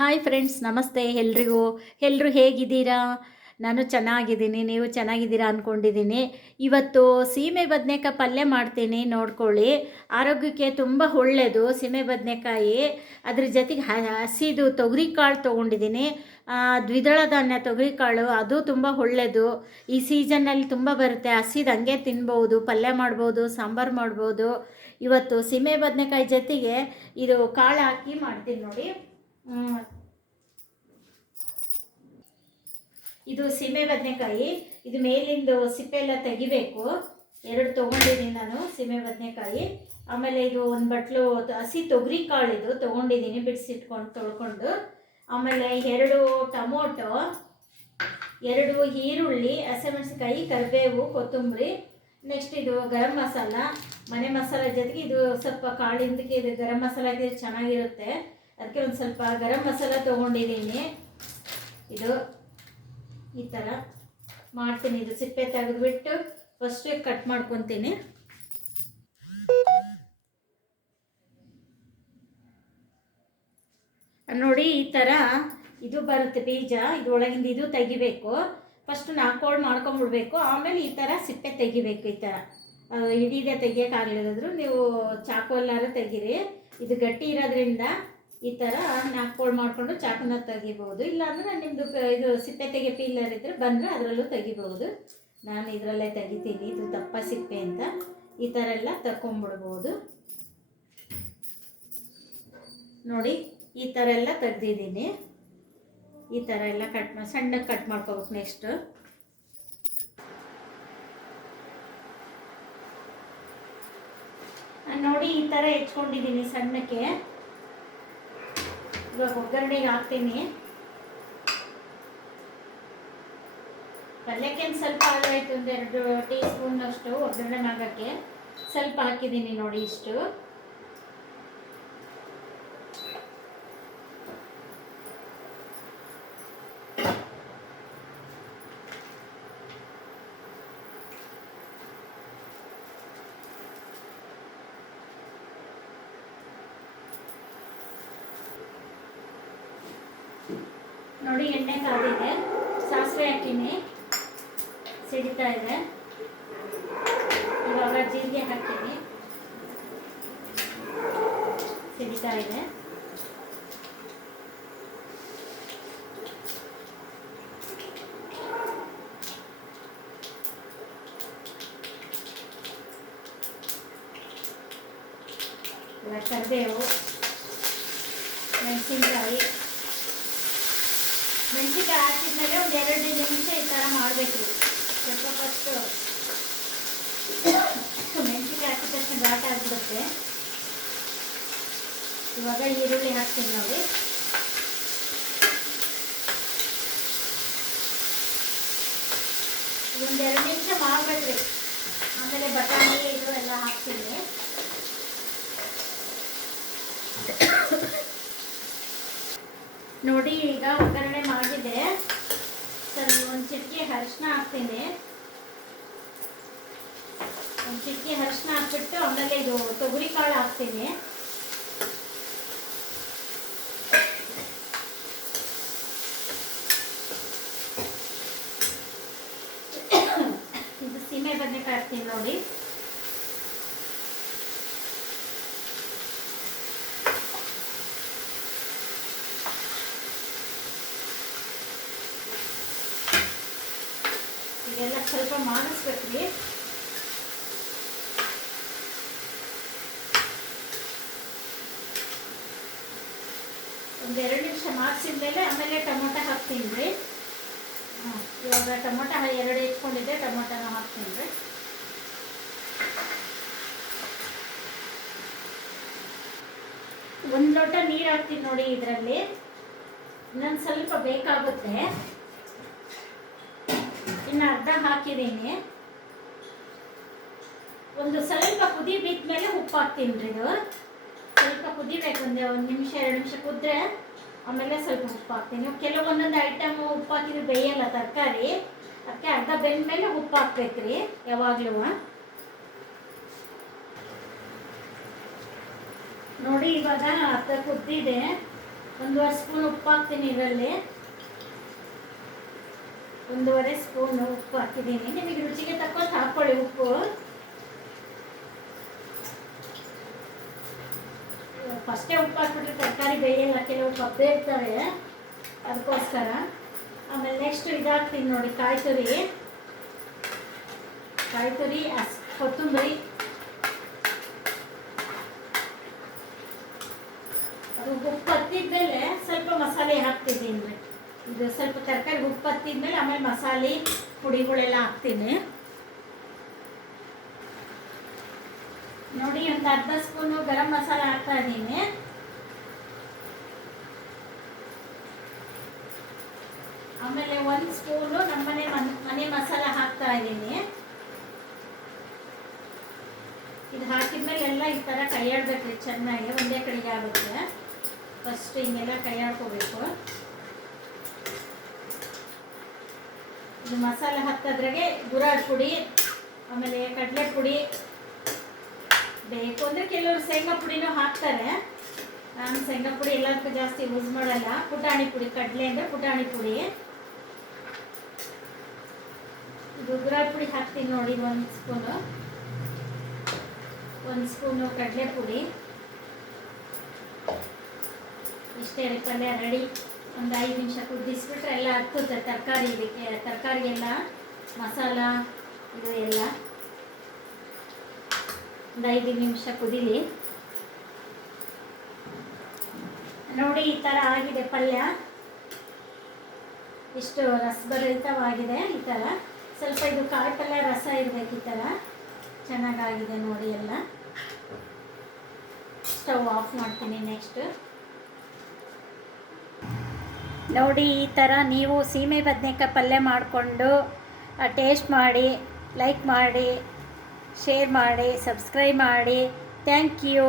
Hi friends, ನಮಸ್ತೆ ಎಲ್ರಿಗೂ. ಎಲ್ಲರೂ ಹೇಗಿದ್ದೀರಾ? ನಾನು ಚೆನ್ನಾಗಿದ್ದೀನಿ. ನೀವು ಚೆನ್ನಾಗಿದ್ದೀರಾ ಅಂದ್ಕೊಂಡಿದ್ದೀನಿ. ಇವತ್ತು ಸೀಮೆ ಬದನೆಕಾಯಿ ಪಲ್ಯ ಮಾಡ್ತೀನಿ, ನೋಡ್ಕೊಳ್ಳಿ. ಆರೋಗ್ಯಕ್ಕೆ ತುಂಬ ಒಳ್ಳೆಯದು ಸೀಮೆ ಬದನೆಕಾಯಿ. ಅದ್ರ ಜೊತೆಗೆ ಹಸಿದು ತೊಗರಿಕಾಳು ತೊಗೊಂಡಿದ್ದೀನಿ. ದ್ವಿದಳ ಧಾನ್ಯ ತೊಗರಿಕಾಳು, ಅದು ತುಂಬ ಒಳ್ಳೆಯದು. ಈ ಸೀಸನ್ನಲ್ಲಿ ತುಂಬ ಬರುತ್ತೆ. ಹಸಿದು ಹಂಗೆ ತಿನ್ಬೋದು, ಪಲ್ಯ ಮಾಡ್ಬೋದು, ಸಾಂಬಾರು ಮಾಡ್ಬೋದು. ಇವತ್ತು ಸೀಮೆ ಬದನೆಕಾಯಿ ಜೊತೆಗೆ ಇದು ಕಾಳು ಹಾಕಿ ಮಾಡ್ತೀನಿ ನೋಡಿ. ಇದು ಸೀಮೆ ಬದನೆಕಾಯಿ. ಇದು ಮೇಲಿಂದು ಸಿಪ್ಪೆ ಎಲ್ಲ ತೆಗಿಬೇಕು. 2 ತೊಗೊಂಡಿದ್ದೀನಿ ನಾನು ಸೀಮೆ ಬದನೆಕಾಯಿ. ಆಮೇಲೆ ಇದು ಒಂದು ಬಟ್ಲು ಹಸಿ ತೊಗರಿ ಕಾಳು ಇದು ತೊಗೊಂಡಿದ್ದೀನಿ, ಬಿಡಿಸಿಟ್ಕೊಂಡು ತೊಳ್ಕೊಂಡು. ಆಮೇಲೆ 2 ಟೊಮೊಟೊ, 2 ಈರುಳ್ಳಿ, ಹಸಿಮೆಣಸಿನಕಾಯಿ, ಕರಿಬೇವು, ಕೊತ್ತಂಬರಿ. ನೆಕ್ಸ್ಟ್ ಇದು ಗರಂ ಮಸಾಲ, ಮನೆ ಮಸಾಲ ಜೊತೆಗೆ ಇದು ಸ್ವಲ್ಪ ಕಾಳಿಂದಕ್ಕೆ ಇದು ಗರಂ ಮಸಾಲ ಹಾಕಿದ್ರೆ ಚೆನ್ನಾಗಿರುತ್ತೆ. ಅದಕ್ಕೆ ಒಂದು ಸ್ವಲ್ಪ ಗರಂ ಮಸಾಲ ತೊಗೊಂಡಿದ್ದೀನಿ. ಇದು ಈ ಥರ ಮಾಡ್ತೀನಿ. ಇದು ಸಿಪ್ಪೆ ತೆಗೆದುಬಿಟ್ಟು ಫಸ್ಟೇ ಕಟ್ ಮಾಡ್ಕೊತೀನಿ. ನೋಡಿ, ಈ ಥರ ಇದು ಬರುತ್ತೆ ಬೀಜ. ಇದು ಒಳಗಿಂದ ಇದು ತೆಗಿಬೇಕು. ಫಸ್ಟ್ 4 ಹೋಳು ಮಾಡ್ಕೊಂಬಿಡ್ಬೇಕು. ಆಮೇಲೆ ಈ ಥರ ಸಿಪ್ಪೆ ತೆಗಿಬೇಕು. ಈ ಥರ ಹಿಡಿದೇ ತೆಗಿಯೋಕ್ಕಾಗಲಿದ್ರು ನೀವು ಚಾಕು ಎಲ್ಲಾರು ತೆಗೀರಿ. ಇದು ಗಟ್ಟಿ ಇರೋದ್ರಿಂದ ಈ ಥರ 4 ಹೋಳು ಮಾಡಿಕೊಂಡು ಚಾಕುನ ತೆಗಿಬೋದು. ಇಲ್ಲಾಂದರೆ ನಿಮ್ಮದು ಇದು ಸಿಪ್ಪೆ ತೆಗೆ ಪೀಲರ್ ಇದ್ದರೆ ಬಂದರೆ ಅದರಲ್ಲೂ ತೆಗಿಬೋದು. ನಾನು ಇದರಲ್ಲೇ ತೆಗಿತೀನಿ. ಇದು ದಪ್ಪ ಸಿಪ್ಪೆ ಅಂತ ಈ ಥರ ಎಲ್ಲ ತಗೊಂಬಿಡ್ಬೋದು. ನೋಡಿ, ಈ ಥರ ಎಲ್ಲ ತೆಗ್ದಿದ್ದೀನಿ. ಈ ಥರ ಎಲ್ಲ ಸಣ್ಣಗೆ ಕಟ್ ಮಾಡ್ಕೋಬೇಕು. ನೆಕ್ಸ್ಟ್ ನೋಡಿ, ಈ ಥರ ಹೆಚ್ಕೊಂಡಿದ್ದೀನಿ ಸಣ್ಣಕ್ಕೆ. ಇವಾಗ ಒಗ್ಗರಣೆಗೆ ಹಾಕ್ತೀನಿ. ಪಲ್ಯಕ್ಕೇನು ಸ್ವಲ್ಪ ಆಗೋಯ್ತು, 2 ಟೀ ಸ್ಪೂನ್ ಅಷ್ಟು ಒಗ್ಗರಣೆ ಮಾಡೋಕ್ಕೆ ಸ್ವಲ್ಪ ಹಾಕಿದ್ದೀನಿ ನೋಡಿ. ಇಷ್ಟು ನೋಡಿ. ಎಣ್ಣೆ ಕಾದಿದೆ, ಸಾಸಿವೆ ಹಾಕಿನಿ, ಸಿಡಿತಾ ಇದೆ. ಇವಾಗ ಜೀರಿಗೆ ಹಾಕಿನಿ, ಸಿಡಿತಾ ಇದೆ. ಇವಾಗ ಕರಿಬೇವು, ಮೆಣಸಿನ್ಕಾಯಿ ಹಾಕಿದ್ಮೇಲೆ ಒಂದು 2 ನಿಮಿಷ ಈ ಥರ ಮಾಡಬೇಕು. ಸ್ವಲ್ಪ ಫಸ್ಟು ಮೆಣಸಿನ್ಕಾಯಿ ಹಾಕಿದ ತಕ್ಷಣ ಘಾಟ ಆಗಿಬಿಡುತ್ತೆ. ಇವಾಗ ಈರುಳ್ಳಿ ಹಾಕ್ತೀನಿ ನೋಡಿ. ಒಂದು 2 ನಿಮಿಷ ಮಾಡಬೇಕ್ರಿ. ಆಮೇಲೆ ಬಟಾಣಿ ಇದು ಎಲ್ಲ ಹಾಕ್ತೀನಿ. ನೋಡಿ, ಈಗ ಒಗ್ಗರಣೆ ಮಾಡಿದೆ. ಸರಿ, ಒಂದು ಚಿಟಿಕೆ ಅರಿಶಿನ ಹಾಕ್ತೀನಿ. ಒಂದು ಚಿಟಿಕೆ ಅರಿಶಿನ ಹಾಕ್ಬಿಟ್ಟು ಆಮೇಲೆ ಇದು ತೊಗರಿ ಕಾಳು ಹಾಕ್ತೀನಿ. ಇದು ಸೀಮೆ ಬದನೆಕಾಯಿ ಹಾಕ್ತೀನಿ ನೋಡಿ. ಎಲ್ಲ ಸ್ವಲ್ಪ ಮಾಡಿಸ್ಬೇಕ್ರಿ. ಒಂದು 2 ನಿಮಿಷ ಮಾಡಿಸಿದ್ಮೇಲೆ ಆಮೇಲೆ ಟೊಮೊಟೊ ಹಾಕ್ತೀನಿ ರೀ. ಇವಾಗ ಟೊಮೊಟೊ 2 ಇಟ್ಕೊಂಡಿದ್ದೆ, ಟೊಮೊಟೊನ ಹಾಕ್ತೀನಿ ರೀ. ಒಂದು ಲೋಟ ನೀರು ಹಾಕ್ತೀನಿ ನೋಡಿ. ಇದರಲ್ಲಿ ಇನ್ನೊಂದು ಸ್ವಲ್ಪ ಬೇಕಾಗುತ್ತೆ. ಇನ್ನು ಅರ್ಧ ಹಾಕಿದ್ದೀನಿ. ಒಂದು ಸ್ವಲ್ಪ ಕುದಿ ಬಿದ್ದ ಮೇಲೆ ಉಪ್ಪು ಹಾಕ್ತೀನಿ ರೀ. ಇದು ಸ್ವಲ್ಪ ಕುದಿಬೇಕು, 1 ನಿಮಿಷ 2 ನಿಮಿಷ ಕುದ್ರೆ ಆಮೇಲೆ ಸ್ವಲ್ಪ ಉಪ್ಪು ಹಾಕ್ತೀನಿ. ಕೆಲವೊಂದೊಂದು ಐಟಮ್ ಉಪ್ಪು ಹಾಕಿದ್ರೆ ಬೇಯಲ್ಲ ತರಕಾರಿ. ಅದಕ್ಕೆ ಅರ್ಧ ಬೆಂದ ಮೇಲೆ ಉಪ್ಪು ಹಾಕ್ಬೇಕ್ರಿ ಯಾವಾಗಲೂ. ನೋಡಿ, ಇವಾಗ ಅರ್ಧ ಕುದ್ದಿದೆ. 1.5 ಸ್ಪೂನ್ ಉಪ್ಪು ಹಾಕ್ತೀನಿ ಇದರಲ್ಲಿ. 1.5 ಸ್ಪೂನು ಉಪ್ಪು ಹಾಕಿದ್ದೀನಿ. ನಿಮಗೆ ರುಚಿಗೆ ತಕ್ಕಷ್ಟು ಹಾಕ್ಕೊಳ್ಳಿ ಉಪ್ಪು. ಫಸ್ಟೇ ಉಪ್ಪು ಹಾಕ್ಬಿಟ್ರೆ ತರಕಾರಿ ಬೇಯಲ್ಲ, ಕೆಲವು ಕಪ್ಪೆ ಇರ್ತವೆ, ಅದಕ್ಕೋಸ್ಕರ. ಆಮೇಲೆ ನೆಕ್ಸ್ಟ್ ಇದಾಗ್ತೀನಿ ನೋಡಿ, ಕಾಯಿ ತುರಿ, ಕೊತ್ತಂಬರಿ. ಅದು ಉಪ್ಪು ಹತ್ತಿದ್ಮೇಲೆ ಸ್ವಲ್ಪ ಮಸಾಲೆ ಹಾಕ್ತಿದ್ದೀನಿ. ಇದು ಸ್ವಲ್ಪ ತರಕಾರಿ ಉಪ್ಪು ಹತ್ತಿದ್ಮೇಲೆ ಆಮೇಲೆ ಮಸಾಲೆ ಪುಡಿಗಳೆಲ್ಲ ಹಾಕ್ತೀನಿ ನೋಡಿ. ಒಂದು ಅರ್ಧ ಸ್ಪೂನು ಗರಂ ಮಸಾಲ ಹಾಕ್ತಾ ಇದ್ದೀನಿ. ಆಮೇಲೆ 1 ಸ್ಪೂನು ನಮ್ಮನೆ ಮನೆ ಮಸಾಲ ಹಾಕ್ತಾ ಇದ್ದೀನಿ. ಇದು ಹಾಕಿದ್ಮೇಲೆ ಎಲ್ಲ ಈ ಥರ ಕೈಯಾಡ್ಬೇಕ್ರಿ ಚೆನ್ನಾಗಿ, ಒಂದೇ ಕಡೆಗೆ ಆಗುತ್ತೆ. ಫಸ್ಟ್ ಹಿಂಗೆಲ್ಲ ಕೈಯಾಡ್ಕೋಬೇಕು. ಇದು ಮಸಾಲೆ ಹಾಕೋದ್ರಾಗೆ ಗುರಾಳ್ ಪುಡಿ, ಆಮೇಲೆ ಕಡಲೆ ಪುಡಿ, ಬೇಕು ಅಂದರೆ ಕೆಲವರು ಶೇಂಗಾ ಪುಡಿನೂ ಹಾಕ್ತಾರೆ. ನಾನು ಶೇಂಗಾ ಪುಡಿ ಎಲ್ಲದಕ್ಕೂ ಜಾಸ್ತಿ ಯೂಸ್ ಮಾಡಲ್ಲ. ಪುಟಾಣಿ ಪುಡಿ, ಕಡಲೆ ಅಂದರೆ ಪುಟಾಣಿ ಪುಡಿ. ಇದು ಗುರಾಳ್ ಪುಡಿ ಹಾಕ್ತೀನಿ ನೋಡಿ, 1 ಸ್ಪೂನು. 1 ಸ್ಪೂನು ಕಡಲೆ ಪುಡಿ. ಇಷ್ಟೇ ಪಲ್ಯ ರೆಡಿ. ಒಂದು 5 ನಿಮಿಷ ಕುದಿಸ್ಬಿಟ್ರೆ ಎಲ್ಲ ಹತ್ತುತ್ತೆ ತರಕಾರಿ. ಇದಕ್ಕೆ ತರಕಾರಿಗೆಲ್ಲ ಮಸಾಲ ಇದು ಎಲ್ಲ. ಒಂದು 5 ನಿಮಿಷ ಕುದೀಲಿ ನೋಡಿ. ಈ ಥರ ಆಗಿದೆ ಪಲ್ಯ, ಇಷ್ಟು ರಸಭರಿತವಾಗಿದೆ. ಈ ಥರ ಸ್ವಲ್ಪ ಇದು ಕಾಯಿ ಪಲ್ಯ ರಸ ಇರಬೇಕು, ಈ ಥರ ಚೆನ್ನಾಗಾಗಿದೆ ನೋಡಿ. ಎಲ್ಲ ಸ್ಟವ್ ಆಫ್ ಮಾಡ್ತೀನಿ. ನೆಕ್ಸ್ಟ್ ನೋಡಿ, ಈ ಥರ ನೀವು ಸೀಮೆ ಬದನೆಕಾಯಿ ಪಲ್ಯ ಮಾಡಿಕೊಂಡು ಟೇಸ್ಟ್ ಮಾಡಿ, ಲೈಕ್ ಮಾಡಿ, ಶೇರ್ ಮಾಡಿ, ಸಬ್ಸ್ಕ್ರೈಬ್ ಮಾಡಿ. Thank you.